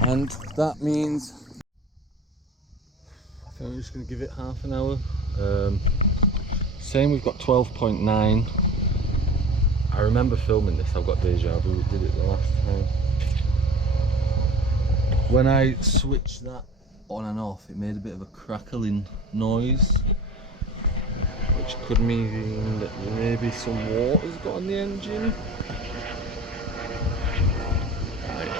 And that means I think I'm just going to give it half an hour. Saying we've got 12.9. I remember filming this, I've got deja vu, we did it the last time. When I switched that on and off, it made a bit of a crackling noise, which could mean that maybe some water's got on the engine. Right.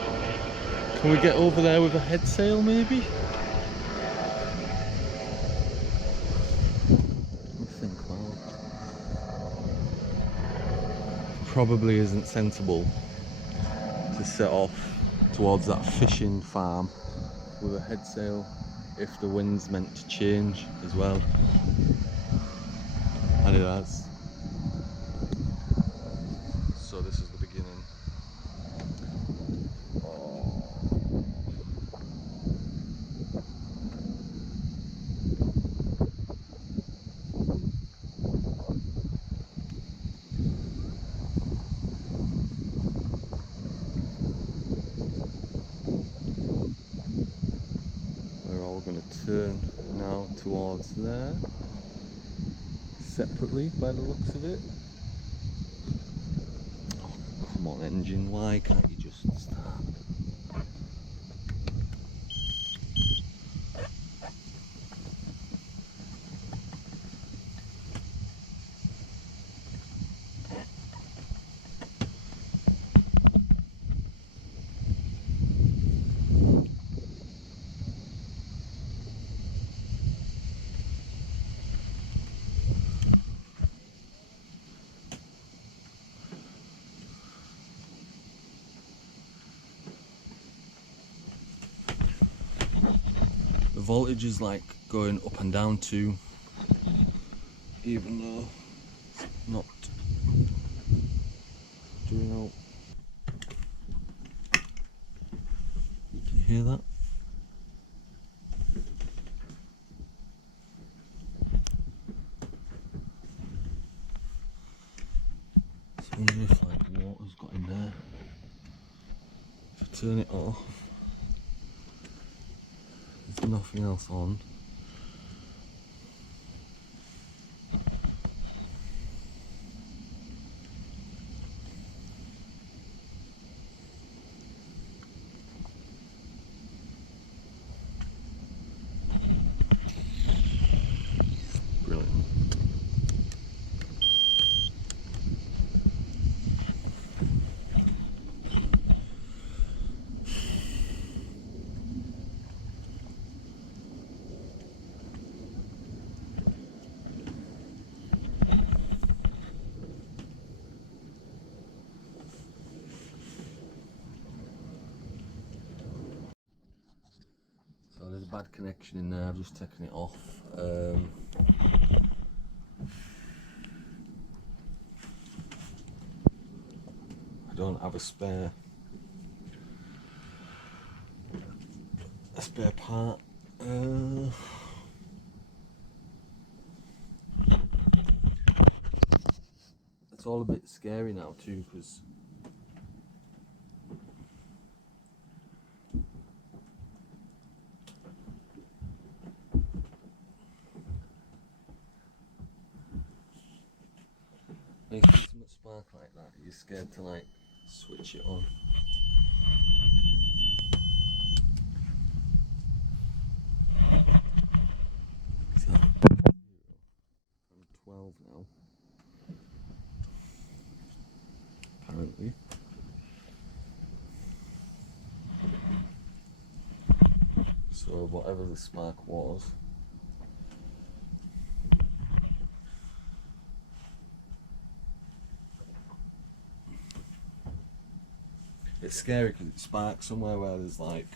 Can we get over there with a head sail maybe? Let me think about it. Probably isn't sensible to set off towards that fishing farm with a head sail if the wind's meant to change as well. And it has. So this is the beginning. We're all going to turn now towards there, separately by the looks of it. Oh, come on engine, why can't you just start? The voltage is like going up and down too, even though it's not doing out. Can you hear that? So I wonder if like water's got in there. If I turn it off, there's nothing else on. Brilliant. So there's a bad connection in there, I've just taken it off. I don't have a spare part. It's all a bit scary now too, because when you see something spark like that, you're scared to like switch it on. So, I'm 12 now, apparently. So whatever the spark was, it's scary because it sparks somewhere where there's like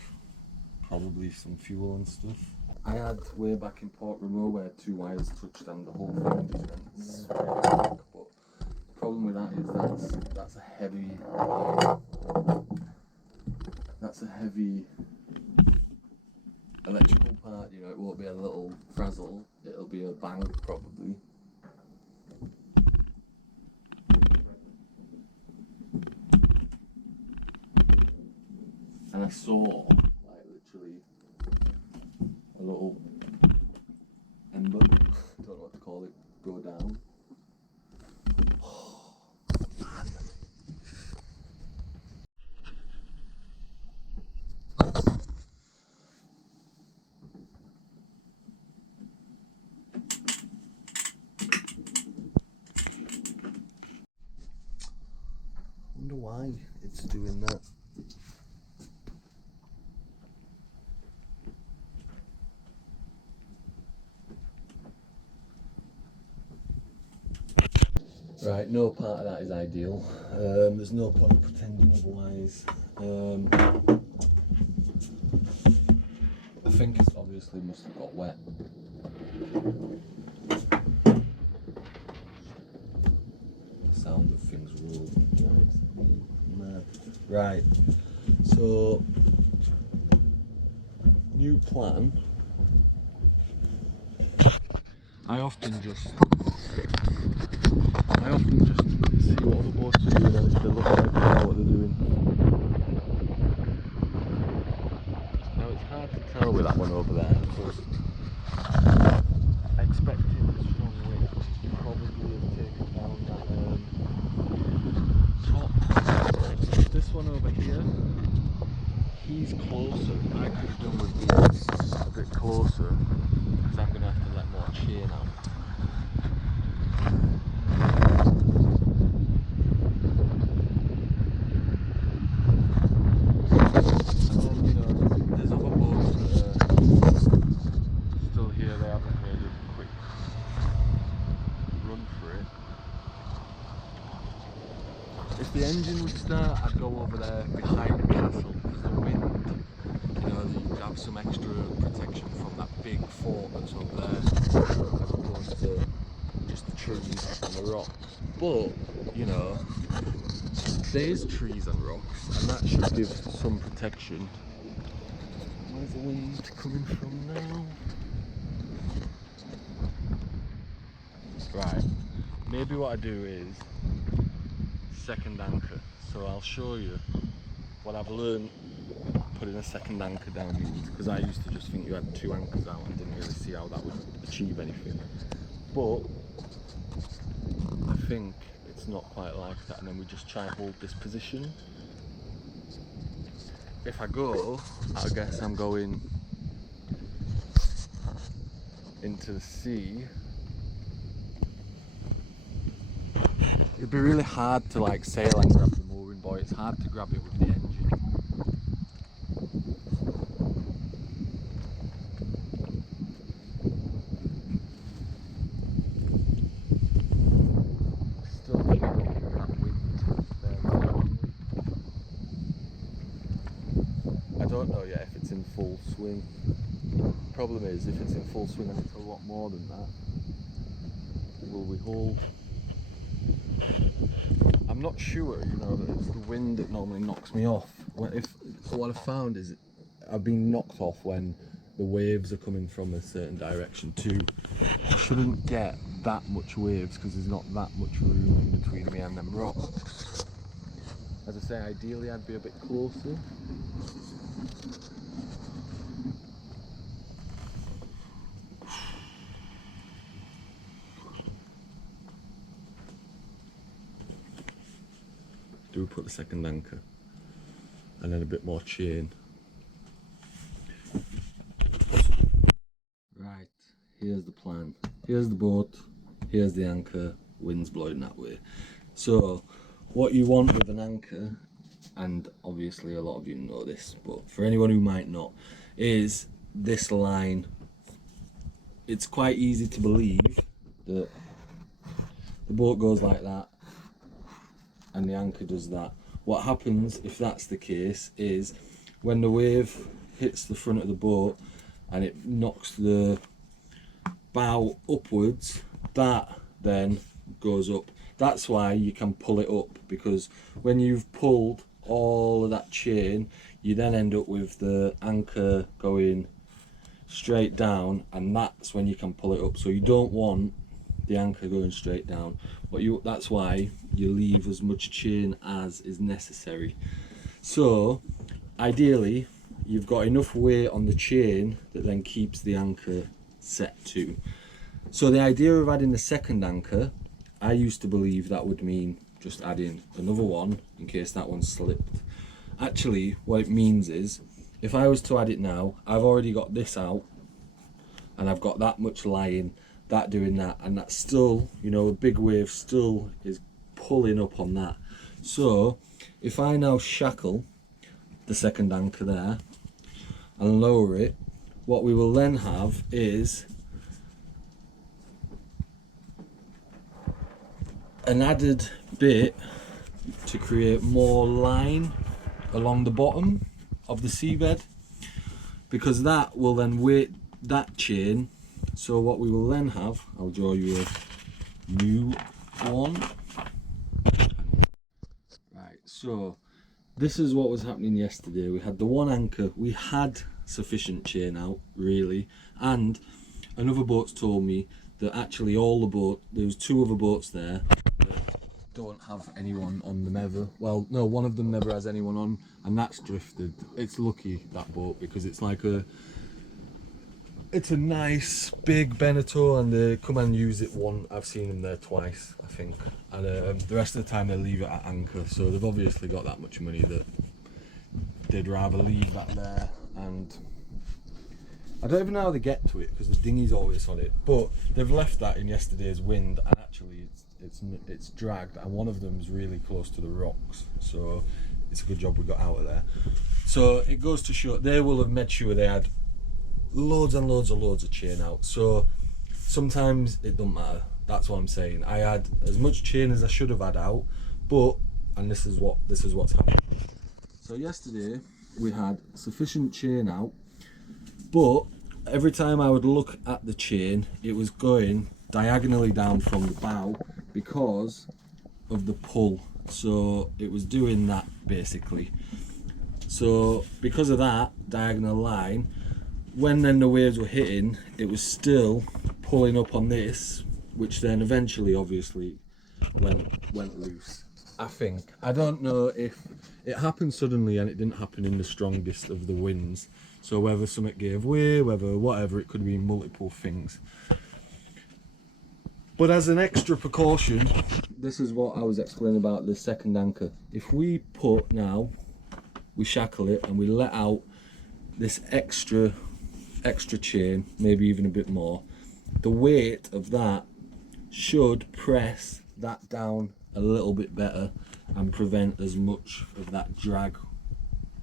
probably some fuel and stuff. I had way back in Port Royal where two wires touched and the whole thing just went zzz, but the problem with that is that's a heavy electrical part, you know. It won't be a little frazzle, it'll be a bang probably. And I saw little ember, don't know what to call it, go down. I wonder why it's doing that. Right, no part of that is ideal. There's no point pretending otherwise. I think it obviously must have got wet. The sound of things rolling. Mad. Right, so new plan. I often just see what other boats are doing, and if they look like they know what they're doing. Now it's hard to tell with that one over there, because expecting a strong wind probably has taken down that top. This one over here, he's closer. I could have done with being a bit closer, because I'm going to have to let more chain out. If the engine would start, I'd go over there behind the castle, because the wind, you know, you have some extra protection from that big fort that's over there, as opposed to just the trees and the rocks. But, you know, there's trees and rocks, and that should give some protection. Where's the wind coming from now? Right, maybe what I do is second anchor, so I'll show you what I've learned putting a second anchor down means, because I used to just think you had two anchors out and didn't really see how that would achieve anything, but I think it's not quite like that, and then we just try and hold this position. If I go, I guess I'm going into the sea. It'd be really hard to like sail and grab the mooring buoy. It's hard to grab it with the engine. Still think that wind there. I don't know yet if it's in full swing. Problem is, if it's in full swing and it's a lot more than that, will we hold? I'm not sure, you know, that it's the wind that normally knocks me off. What I've found is I've been knocked off when the waves are coming from a certain direction too. I shouldn't get that much waves because there's not that much room in between me and them rocks. As I say, ideally I'd be a bit closer. Do put the second anchor and then a bit more chain. Right, here's the plan. Here's the boat, here's the anchor, wind's blowing that way. So what you want with an anchor, and obviously a lot of you know this, but for anyone who might not, is this line. It's quite easy to believe that the boat goes like that and the anchor does that. What happens if that's the case is when the wave hits the front of the boat and it knocks the bow upwards, that then goes up. That's why you can pull it up, because when you've pulled all of that chain, you then end up with the anchor going straight down, and that's when you can pull it up. So you don't want the anchor going straight down, but that's why you leave as much chain as is necessary. So ideally you've got enough weight on the chain that then keeps the anchor set to. So the idea of adding the second anchor, I used to believe that would mean just adding another one in case that one slipped. Actually, what it means is, if I was to add it now, I've already got this out, and I've got that much lying, that doing that, and that's still, you know, a big wave still is pulling up on that. So if I now shackle the second anchor there and lower it, what we will then have is an added bit to create more line along the bottom of the seabed, because that will then weight that chain. So what we will then have, I'll draw you a new one. Right, so this is what was happening yesterday. We had the one anchor, we had sufficient chain out really, and another boat's told me that actually all the boat, there's two other boats there that don't have anyone on them ever. Well, no, one of them never has anyone on, and that's drifted. It's lucky, that boat, because it's like it's a nice big Beneteau, and they come and use it I've seen them there twice, I think, and the rest of the time they leave it at anchor. So they've obviously got that much money that they'd rather leave that there. And I don't even know how they get to it because the dinghy's always on it, but they've left that in yesterday's wind, and actually it's dragged, and one of them's really close to the rocks, so it's a good job we got out of there. So it goes to show they will have made sure they had loads and loads of chain out. So sometimes it don't matter. That's what I'm saying. I had as much chain as I should have had out, but, and this is what's happened. So yesterday we had sufficient chain out, but every time I would look at the chain, it was going diagonally down from the bow because of the pull. So it was doing that basically. So because of that diagonal line, when then the waves were hitting, it was still pulling up on this, which then eventually obviously went loose. I think. I don't know if it happened suddenly and it didn't happen in the strongest of the winds. So whether something gave way, whatever, it could be multiple things. But as an extra precaution, this is what I was explaining about the second anchor. If we we shackle it and we let out this extra chain, maybe even a bit more, the weight of that should press that down a little bit better and prevent as much of that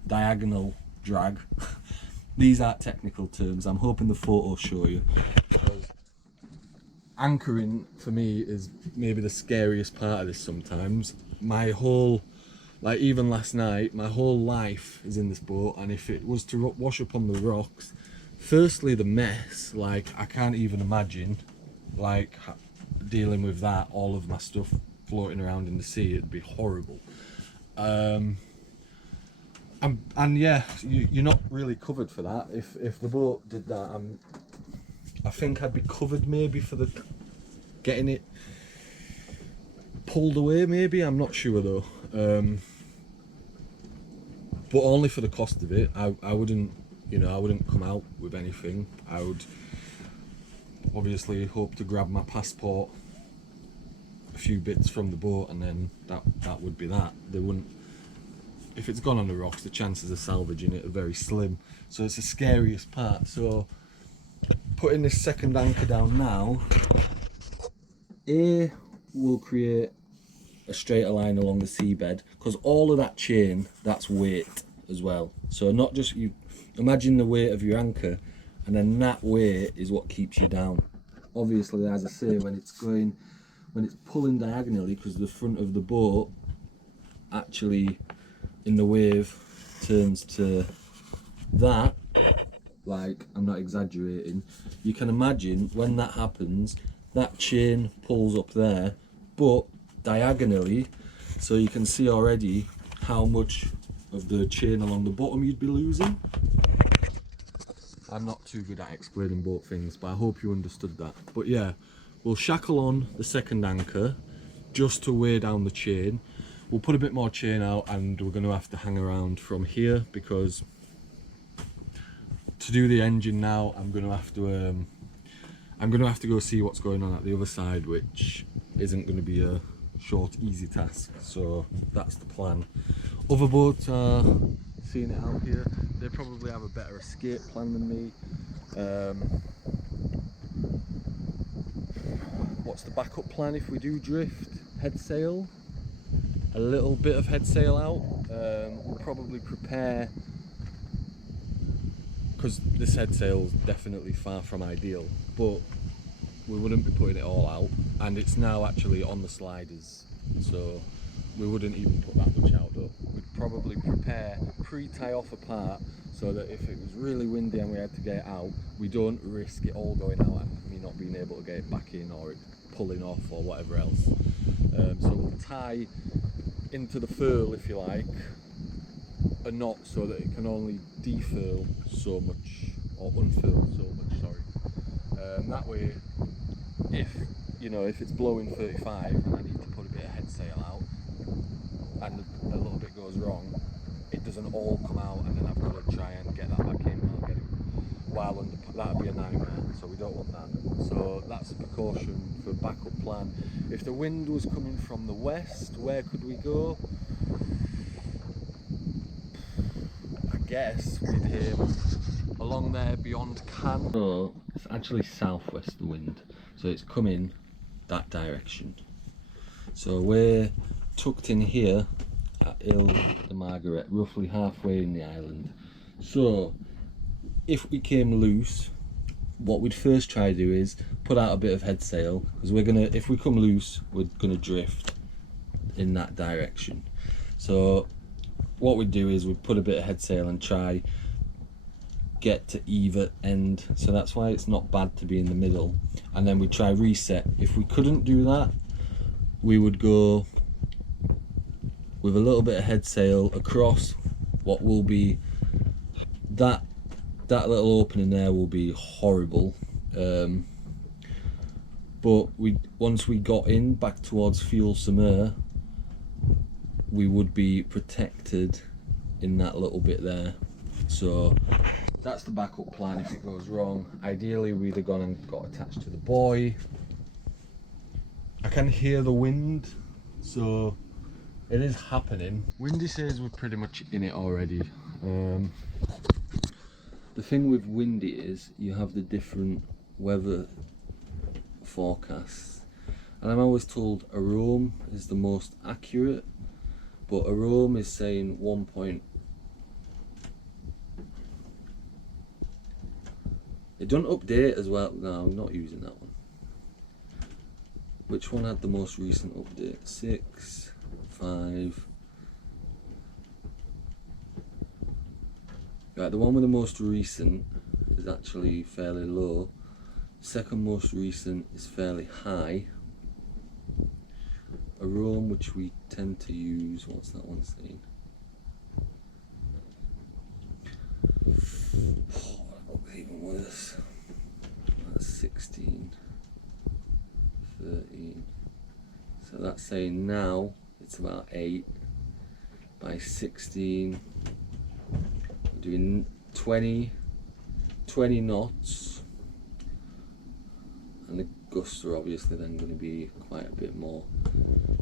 diagonal drag. These aren't technical terms. I'm hoping the photos show you, because anchoring for me is maybe the scariest part of this sometimes. My whole, like even last night, my whole life is in this boat, and if it was to wash up on the rocks, firstly the mess, like I can't even imagine like dealing with that, all of my stuff floating around in the sea. It'd be horrible. And yeah, you're not really covered for that. If the boat did that, I think I'd be covered maybe for the getting it pulled away, maybe, I'm not sure though. But only for the cost of it. I wouldn't, you know, I wouldn't come out with anything. I would obviously hope to grab my passport, a few bits from the boat, and then that would be that. They wouldn't, if it's gone on the rocks, the chances of salvaging it are very slim. So it's the scariest part. So putting this second anchor down now, will create a straighter line along the seabed, because all of that chain, that's weight as well. So not just, you imagine the weight of your anchor, and then that weight is what keeps you down. Obviously, as I say, when it's pulling diagonally, because the front of the boat actually in the wave turns to that, like, I'm not exaggerating, you can imagine when that happens, that chain pulls up there, but diagonally, so you can see already how much of the chain along the bottom you'd be losing. I'm not too good at explaining boat things, but I hope you understood that. But yeah, we'll shackle on the second anchor just to weigh down the chain. We'll put a bit more chain out, and we're going to have to hang around from here, because to do the engine now, I'm gonna have to go see what's going on at the other side, which isn't going to be a short, easy task. So that's the plan. Other boats are seeing it out here. They probably have a better escape plan than me. What's the backup plan if we do drift? Head sail, a little bit of head sail out. We'll probably prepare, because this head sail is definitely far from ideal, but we wouldn't be putting it all out, and it's now actually on the sliders, so we wouldn't even put that much out though. We'd probably prepare, pre-tie off a part, so that if it was really windy and we had to get it out, we don't risk it all going out and me not being able to get it back in, or it pulling off, or whatever else. So we'll tie into the furl, if you like, a knot so that it can only defurl so much, or unfurl so much, sorry. That way, if it's blowing 35 and I need to put a bit of head sail out and a little bit goes wrong, it doesn't all come out and then I've got to try and get that back in while under, that'd be a nightmare, so we don't want that. So that's a precaution for backup plan. If the wind was coming from the west, where could we go? I guess we'd aim along there beyond Cannes. So it's actually southwest the wind, so it's coming that direction. So we're tucked in here at Ile de Margaret, roughly halfway in the island. So if we came loose, what we'd first try to do is put out a bit of head sail, because if we come loose, we're gonna drift in that direction. So what we'd do is we'd put a bit of head sail and try get to either end, so that's why it's not bad to be in the middle, and then we try reset. If we couldn't do that, we would go with a little bit of head sail across what will be that little opening there will be horrible, but once we got in back towards Fuel Summer, we would be protected in that little bit there. So that's the backup plan if it goes wrong. Ideally we'd have gone and got attached to the buoy. I can hear the wind, so it is happening. Windy says we're pretty much in it already. The thing with windy is you have the different weather forecasts, and I'm always told Arome is the most accurate, but Arome is saying 1 point. It doesn't update as well. No, I'm not using that one. Which one had the most recent update? 6, 5. Right, the one with the most recent is actually fairly low. Second most recent is fairly high. Arome, which we tend to use, what's that one saying? Oh, that looks even worse. That's 16, 13. So that's saying now it's about 8 by 16. Doing 20 knots, and the gusts are obviously then going to be quite a bit more.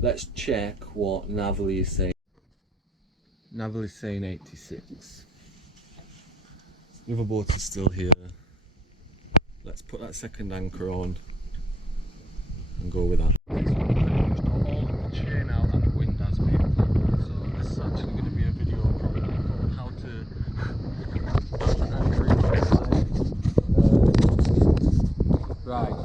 Let's check what Navily is saying. Navily is saying 86. The other boat is still here. Let's put that second anchor on and go with that. So all the chain out and the wind has been. So this is actually going to be a video probably called how to right,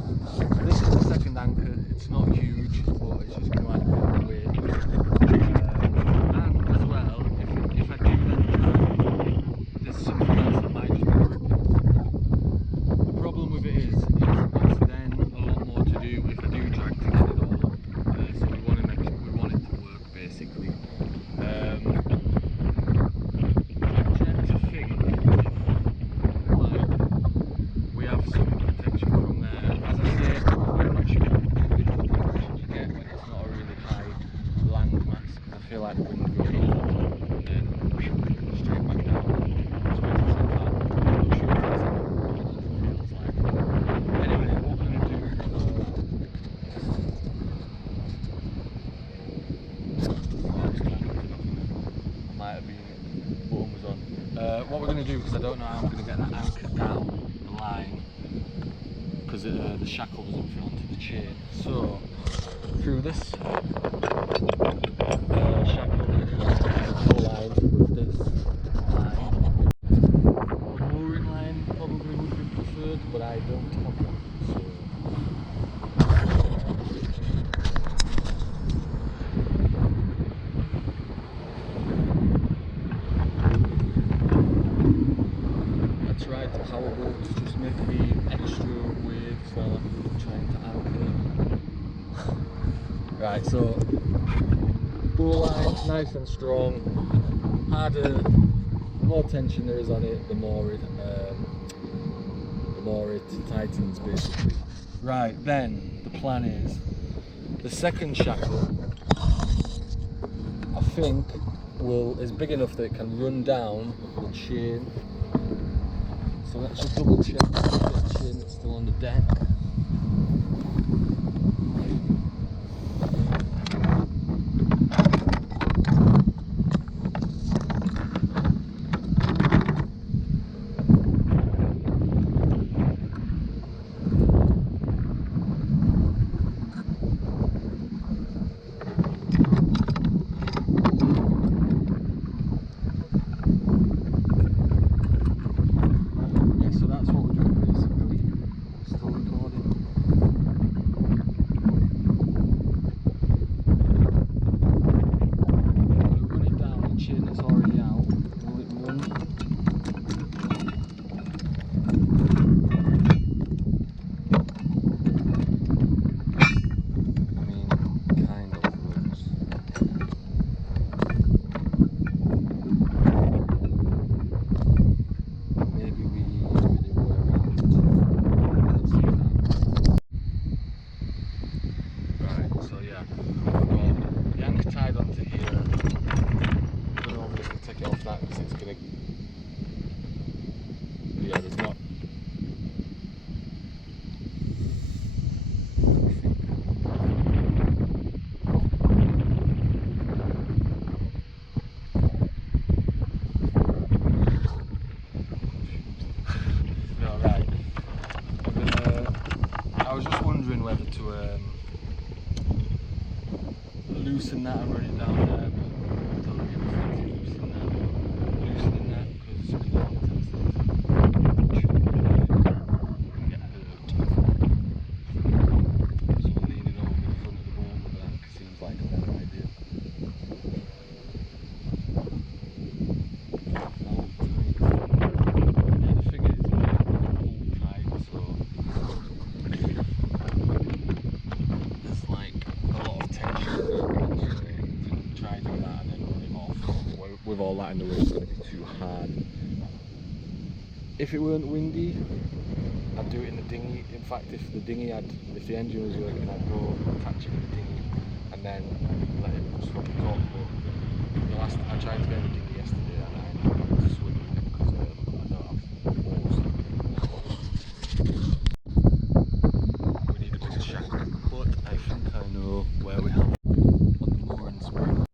this is the second anchor. It's not huge, but it's just going to add a bit of weight. And as well, if I do then there's something else that might just be gripping. The problem with it is it's then a lot more to do if I do drag to get it because I don't know how I'm going to get that anchored down the line, because the shackle doesn't fit onto the chain. So through this shackle line with this line. A mooring line probably would be preferred, but I don't have one. So I tried the powerboat to just make the extra waves while I'm trying to anchor. Right, so bowline, nice and strong. Harder, the more tension there is on it, the more it tightens basically. Right, then the plan is the second shackle I think is big enough that it can run down the chain. So let's just double check that the chain is still on the deck. Whether to loosen that and run it down there, but I don't really fancy loosening that because it's really intense. You can get hurt. So leaning over the front of the boat with that seems like a better idea. Yeah, the figure is pulled tight, so with all that in the way, it's going to be too hard. If it weren't windy, I'd do it in the dinghy. In fact, if the engine was working, I'd go catch it in the dinghy and then let it swim the top. But I tried to get in the dinghy yesterday and I had to swim with it because I don't have oars. We need a bigger shackle, but I think I know where we have it on the mooring spring.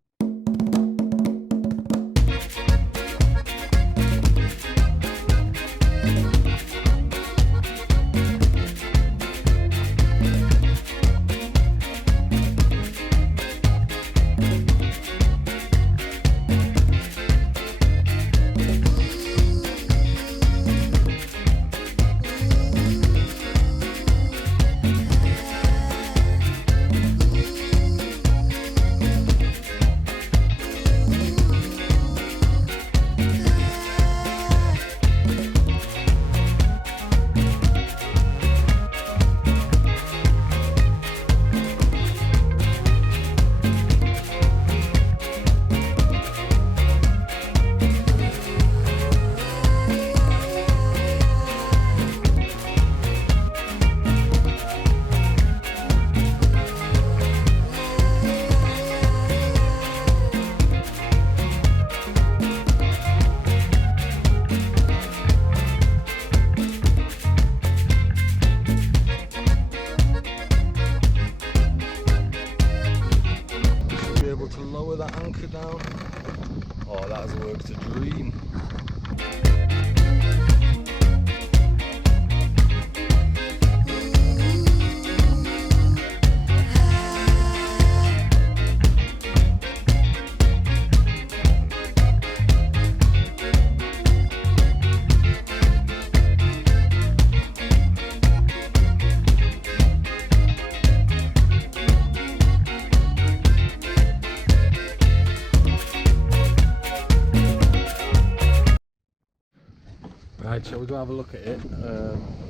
shall we go have a look at it?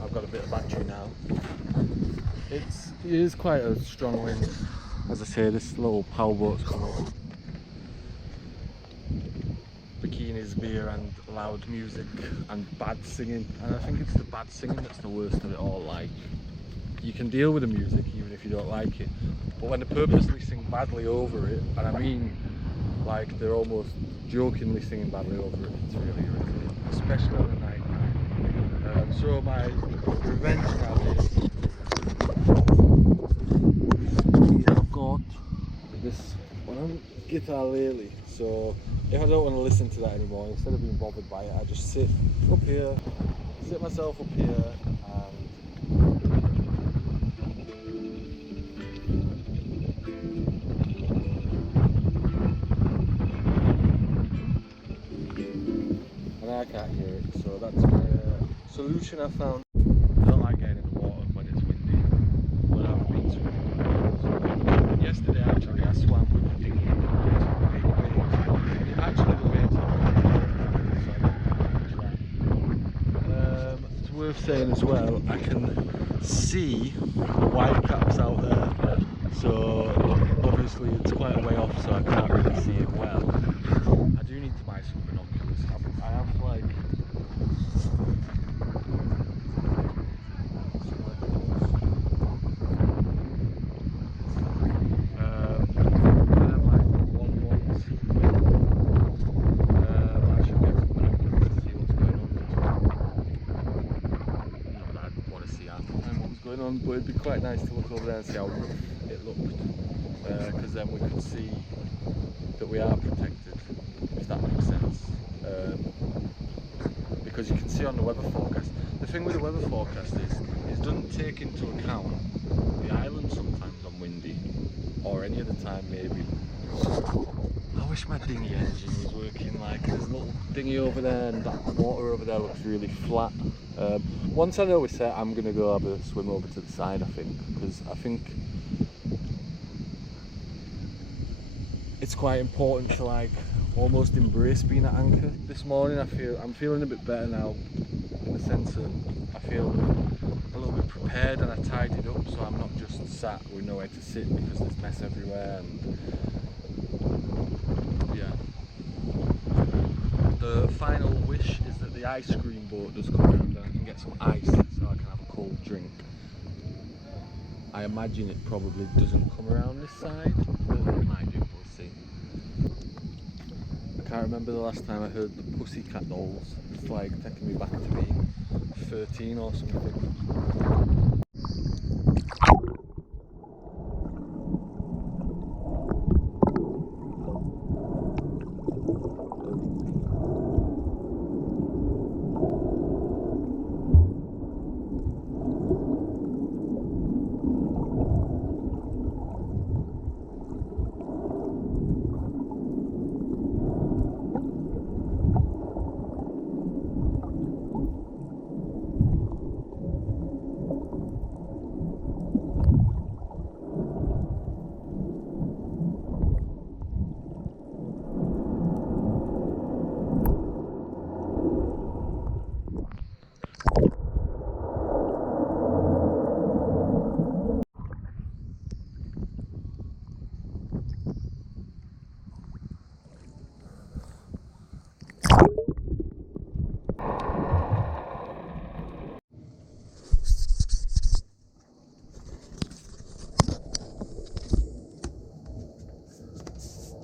I've got a bit of battery now. It is quite a strong wind. As I say, this little powerboat's come up. Bikinis, beer and loud music and bad singing. And I think it's the bad singing that's the worst of it all. Like, you can deal with the music even if you don't like it. But when they purposely sing badly over it, and I mean like they're almost jokingly singing badly over it, it's really irritating. Especially on a night. So my revenge now is I've got this one guitar lately, so if I don't want to listen to that anymore, instead of being bothered by it, I just sit up here, sit myself up here and I can't hear it, so that's my solution I found. I don't like getting in the water when it's windy, but I've been swimming. Yesterday actually I swam with the dinghy. Actually the waves are it's worth saying as well, I can see white caps out there, so obviously it's quite a way off, so I can't really see it well. I do need to buy some binoculars. I have like but it'd be quite nice to look over there and see how rough it looked, because then we could see that we are protected, if that makes sense. Because you can see on the weather forecast, the thing with the weather forecast is it doesn't take into account the island sometimes on windy, or any other time maybe. I wish my dinghy engine was working. Like, there's a little dinghy over there and that water over there looks really flat. Once I know we're set, I'm going to go have a swim over to the side, I think, because I think it's quite important to like almost embrace being at anchor. This morning I'm feeling a bit better now, in the sense that I feel a little bit prepared and I tidied up, so I'm not just sat with nowhere to sit because there's mess everywhere. And yeah, the final wish is that the ice cream boat does come around and I can get some ice so I can have a cold drink. I imagine it probably doesn't come around this side, but it might do, we'll see. I can't remember the last time I heard the Pussycat Dolls. It's like taking me back to being 13 or something.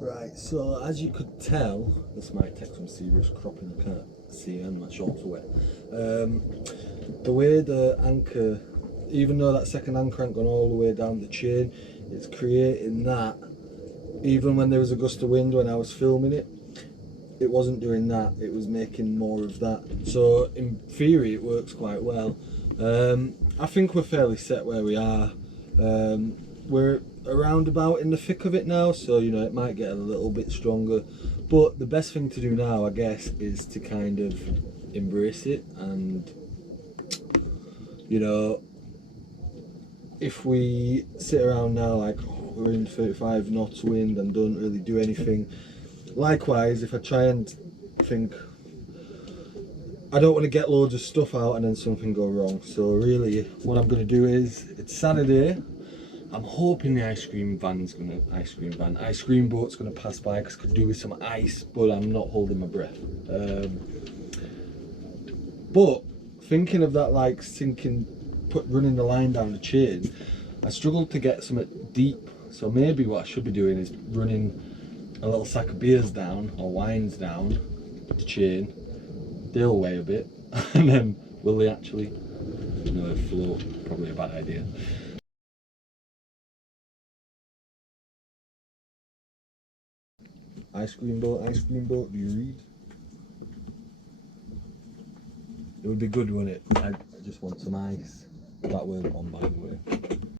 Right, so as you could tell, this might take some serious cropping, I can't see and my shorts are wet. The way the anchor, even though that second anchor ain't gone all the way down the chain, it's creating that. Even when there was a gust of wind when I was filming it, it wasn't doing that, it was making more of that. So in theory it works quite well. I think we're fairly set where we are. We're around about in the thick of it now, so you know it might get a little bit stronger, but the best thing to do now, I guess, is to kind of embrace it. And you know, if we sit around now like we're in 35 knots wind and don't really do anything, likewise if I try and think I don't want to get loads of stuff out and then something go wrong. So really, what I'm going to do is, it's Saturday. I'm hoping the ice cream boat's gonna pass by because could do with some ice, but I'm not holding my breath. But thinking of that, like sinking, running the line down the chain, I struggled to get something deep. So maybe what I should be doing is running a little sack of beers down or wines down the chain. They'll weigh a bit, and then will they actually? No, float. Probably a bad idea. Ice cream boat, do you read? It would be good, wouldn't it? I just want some ice. That weren't on, by the way.